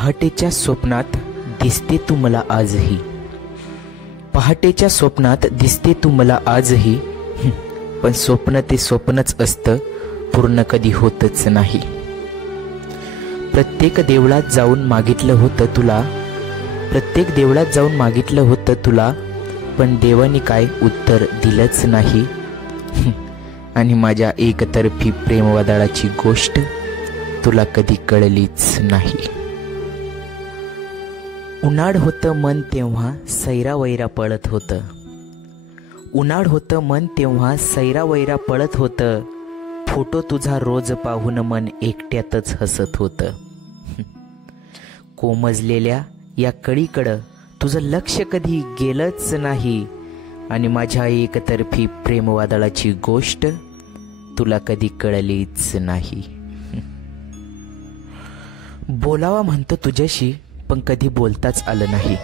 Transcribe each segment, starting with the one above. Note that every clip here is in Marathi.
पहाटेच्या स्वप्नात दिसते तू मला आजही, पहाटेच्या स्वप्नात दिसते तू मला आजही, पण स्वप्न ते स्वप्नच असतं, पूर्ण कधी होतच नाही. प्रत्येक देवळात जाऊन मागितलं होतं तुला, प्रत्येक देवळात जाऊन मागितलं होतं तुला, पण देवाने काय उत्तर दिलंच नाही. आणि माझ्या एकतर्फी प्रेमवादळाची गोष्ट तुला कधी कळलीच नाही. उन्हाळ होतं मन तेव्हा सैरावैरा पळत होतं, उन्हाळ होतं मन तेव्हा सैरावैरा पळत होतं, फोटो तुझा रोज पाहून मन एकट्यातच हसत होतं. कोमजलेल्या या कळीकडं तुझं लक्ष कधी गेलंच नाही, आणि माझ्या एकतर्फी प्रेमवादळाची गोष्ट तुला कधी कळलीच नाही. बोलावा म्हणतो तुझ्याशी पण कधी बोलताच आलं नाही,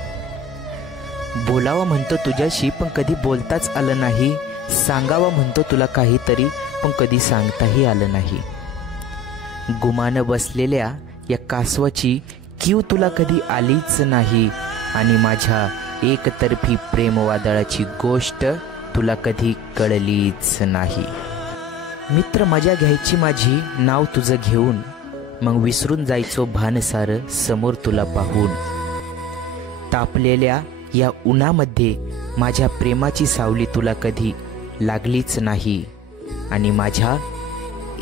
बोलावा म्हणतो तुझ्याशी पण कधी बोलताच आलं नाही, सांगावा म्हणतो तुला काहीतरी पण कधी सांगताही आलं नाही. गुमान बसलेल्या या कासवाची कीव तुला कधी आलीच नाही, आणि माझ्या एकतर्फी प्रेमवादळाची गोष्ट तुला कधी कळलीच नाही. मित्र मजा घ्यायची माझी नाव तुझं घेऊन, मग विसरून जायचो भान सारं समोर तुला पाहून. तापलेल्या या उन्हामध्ये माझ्या प्रेमाची सावली तुला कधी लागलीच नाही, आणि माझ्या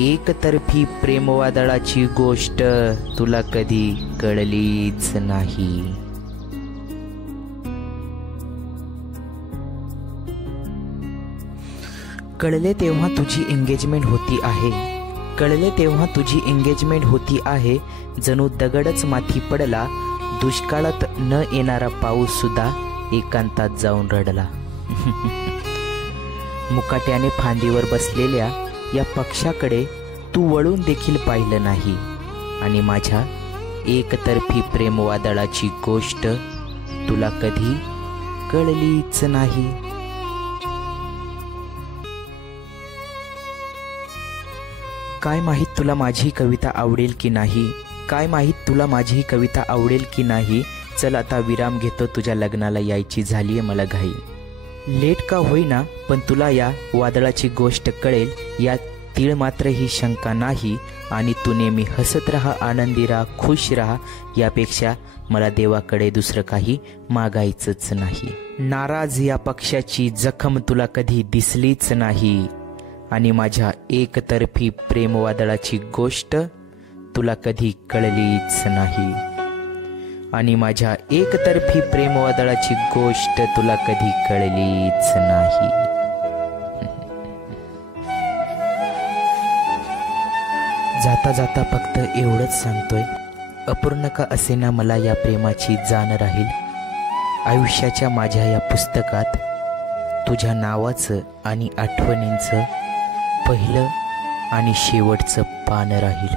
एकतर्फी प्रेमवादळाची गोष्ट तुला कधी कळलीच नाही. कळले तेव्हा तुझी एंगेजमेंट होती आहे, कळले तेव्हा तुझी एंगेजमेंट होती आहे, जणू दगडच माथी पडला, दुष्काळात न येणारा पाऊस सुद्धा एकांतात जाऊन रडला. मुकाट्याने फांदीवर बसलेल्या या पक्षाकडे तू वळून देखील पाहिलं नाही, आणि माझ्या एकतर्फी प्रेमवादळाची गोष्ट तुला कधी कळलीच नाही. काय माहीत तुला माझी कविता आवडेल की नाही, काय माहीत तुला माझी कविता आवडेल की नाही. चल आता विराम घेतो, तुझ्या लग्नाला यायची झालीये मला घाई. लेट का होईना पण तुला या वादळाची गोष्ट कळेल, यात तीळ मात्र ही शंका नाही, आणि तू नेहमी हसत राहा, आनंदी राहा, खुश राहा, यापेक्षा मला देवाकडे दुसरं काही मागायचंच नाही. नाराज या पक्षाची जखम तुला कधी दिसलीच नाही, आणि माझ्या एकतर्फी प्रेमवादळाची गोष्ट तुला कधी कळलीच नाही, आणि माझ्या एकतर्फी प्रेमवादळाची गोष्ट तुला कधी कळलीच नाही. जाता जाता फक्त एवढंच सांगतोय, अपूर्ण का असेना मला या प्रेमाची जाण राहील. आयुष्याच्या माझ्या या पुस्तकात तुझ्या नावाचं आणि आठवणींचं पहिलं आणि शेवटचं पान राहील.